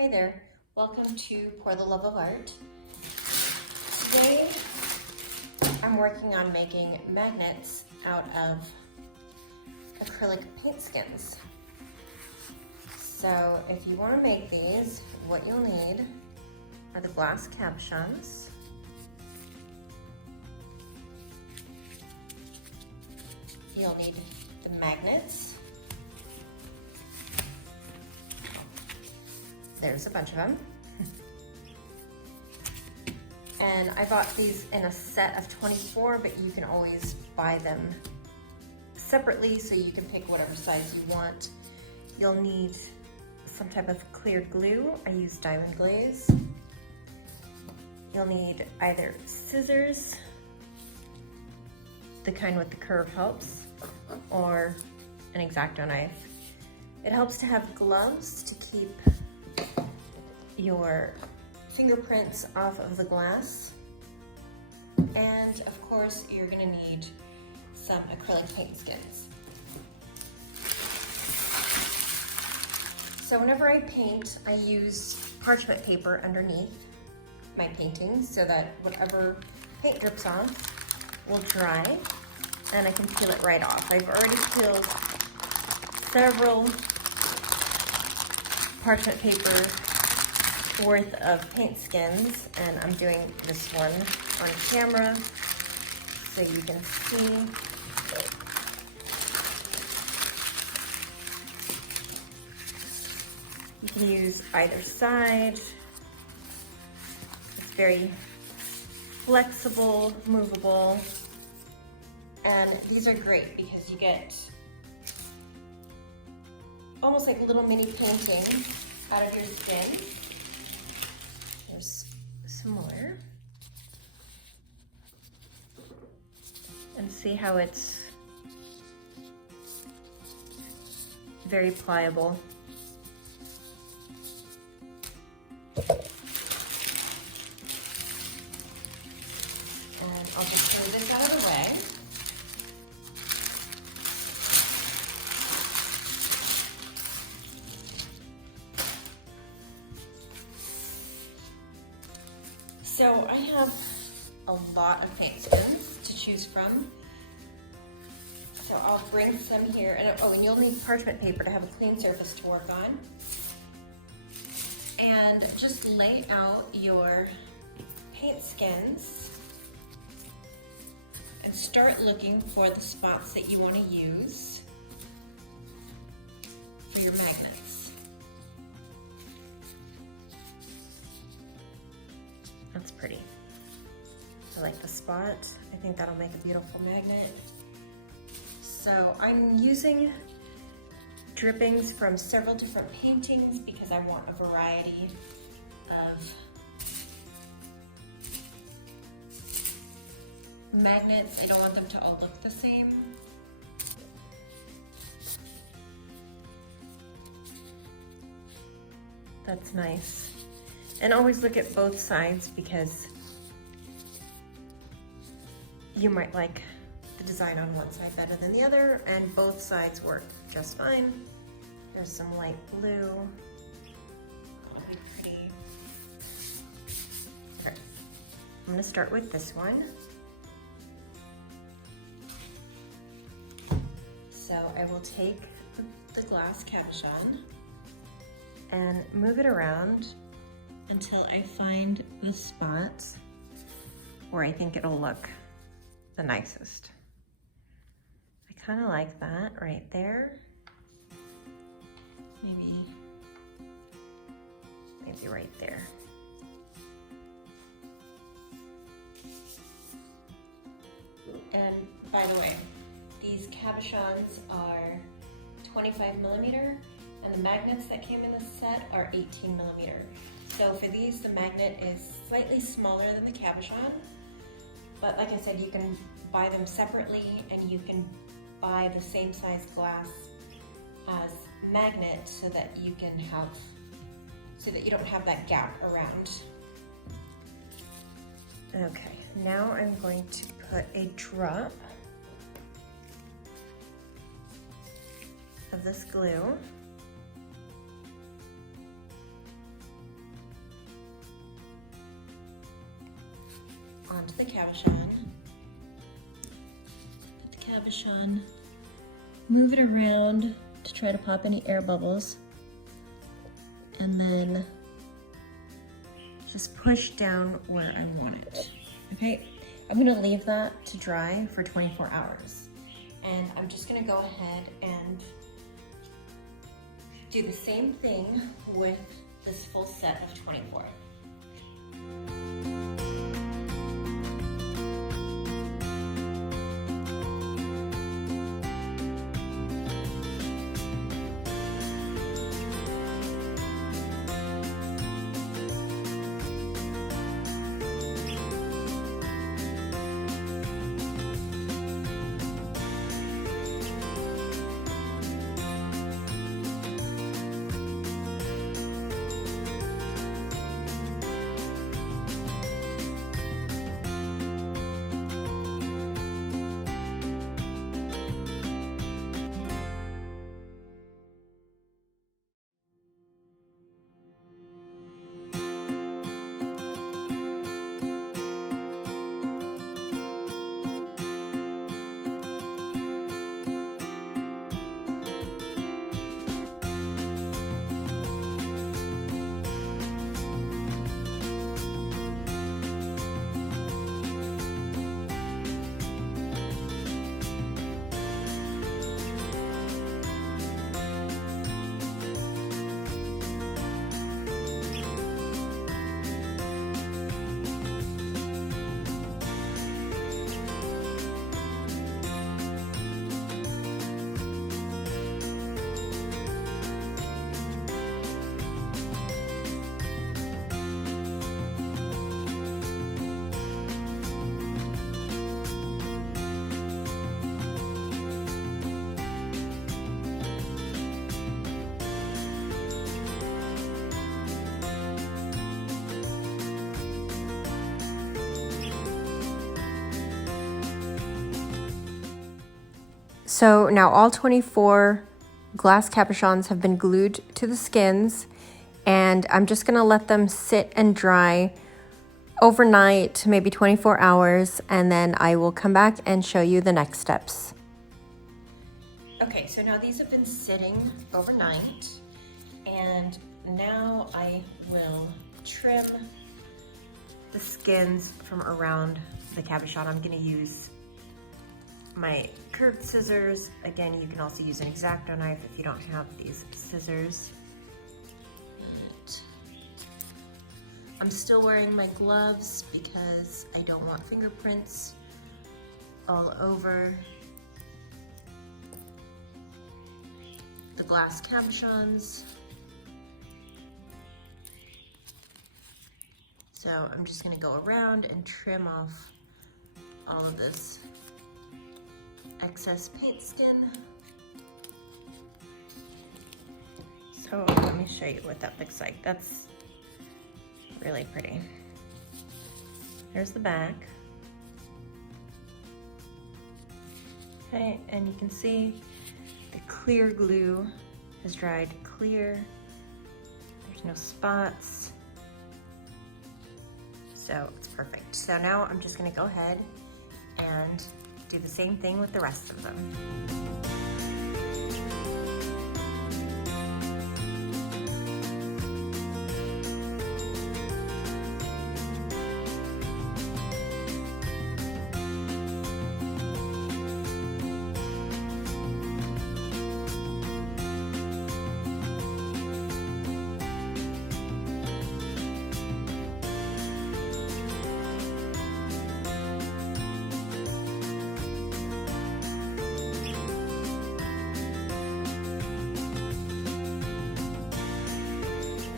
Hi there, welcome to Pour the Love of Art. Today I'm working on making magnets out of acrylic paint skins. So if you want to make these, what you'll need are the glass cabochons, you'll need the magnets. There's a bunch of them. And I bought these in a set of 24, but you can always buy them separately so you can pick whatever size you want. You'll need some type of clear glue. I use diamond glaze. You'll need either scissors, the kind with the curve helps, or an X-Acto knife. It helps to have gloves to keep your fingerprints off of the glass. And of course, you're gonna need some acrylic paint skins. So whenever I paint, I use parchment paper underneath my painting so that whatever paint drips off will dry and I can peel it right off. I've already peeled several parchment paper worth of paint skins, and I'm doing this one on camera so you can see. You can use either side. It's very flexible, movable, and these are great because you get almost like little mini paintings out of your skin. There's some more. And see how it's very pliable. And I'll just move this out of the way. So I have a lot of paint skins to choose from. So I'll bring some here, and you'll need parchment paper to have a clean surface to work on. And just lay out your paint skins and start looking for the spots that you want to use for your magnets. That's pretty. I like the spot. I think that'll make a beautiful magnet. So I'm using drippings from several different paintings because I want a variety of magnets. I don't want them to all look the same. That's nice. And always look at both sides because you might like the design on one side better than the other, and both sides work just fine. There's some light blue. That'll be pretty. Okay. I'm gonna start with this one. So I will take the glass cabochon and move it around until I find the spot where I think it'll look the nicest. I kind of like that right there. Maybe right there. And by the way, these cabochons are 25 millimeter, and the magnets that came in the set are 18 millimeter. So for these, the magnet is slightly smaller than the cabochon, but like I said, you can buy them separately, and you can buy the same size glass as magnet so that you don't have that gap around. Okay, now I'm going to put a drop of this glue onto the cabochon. Put the cabochon, move it around to try to pop any air bubbles, and then just push down where I want it. Okay, I'm gonna leave that to dry for 24 hours. And I'm just gonna go ahead and do the same thing with this full set of 24. So now all 24 glass cabochons have been glued to the skins, and I'm just gonna let them sit and dry overnight, maybe 24 hours, and then I will come back and show you the next steps. Okay, so now these have been sitting overnight, and now I will trim the skins from around the cabochon. I'm gonna use my curved scissors. Again, you can also use an X-Acto knife if you don't have these scissors. And I'm still wearing my gloves because I don't want fingerprints all over the glass cabochons. So I'm just gonna go around and trim off all of this excess paint skin. So let me show you what that looks like. That's really pretty. There's the back. Okay, and you can see the clear glue has dried clear. There's no spots. So it's perfect. So now I'm just gonna go ahead and do the same thing with the rest of them.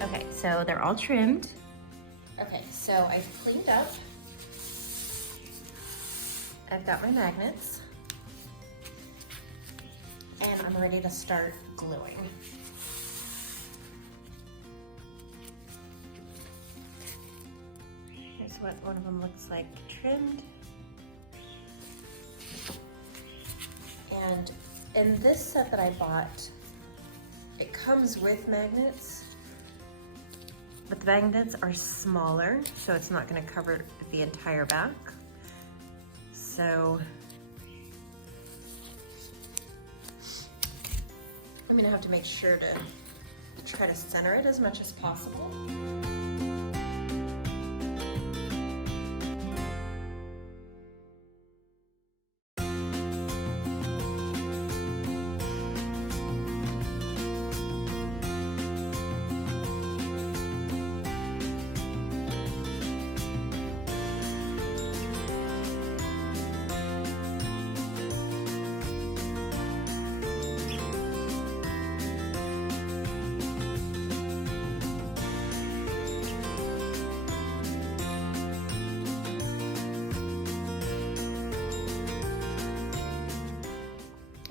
Okay, so they're all trimmed. Okay, so I've cleaned up. I've got my magnets. And I'm ready to start gluing. Here's what one of them looks like trimmed. And in this set that I bought, it comes with magnets. but the magnets are smaller, so it's not gonna cover the entire back. So I'm gonna have to make sure to try to center it as much as possible.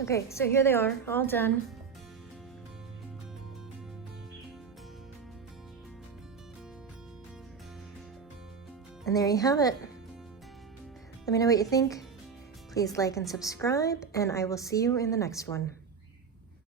Okay, so here they are, all done. And there you have it. Let me know what you think. Please like and subscribe, and I will see you in the next one.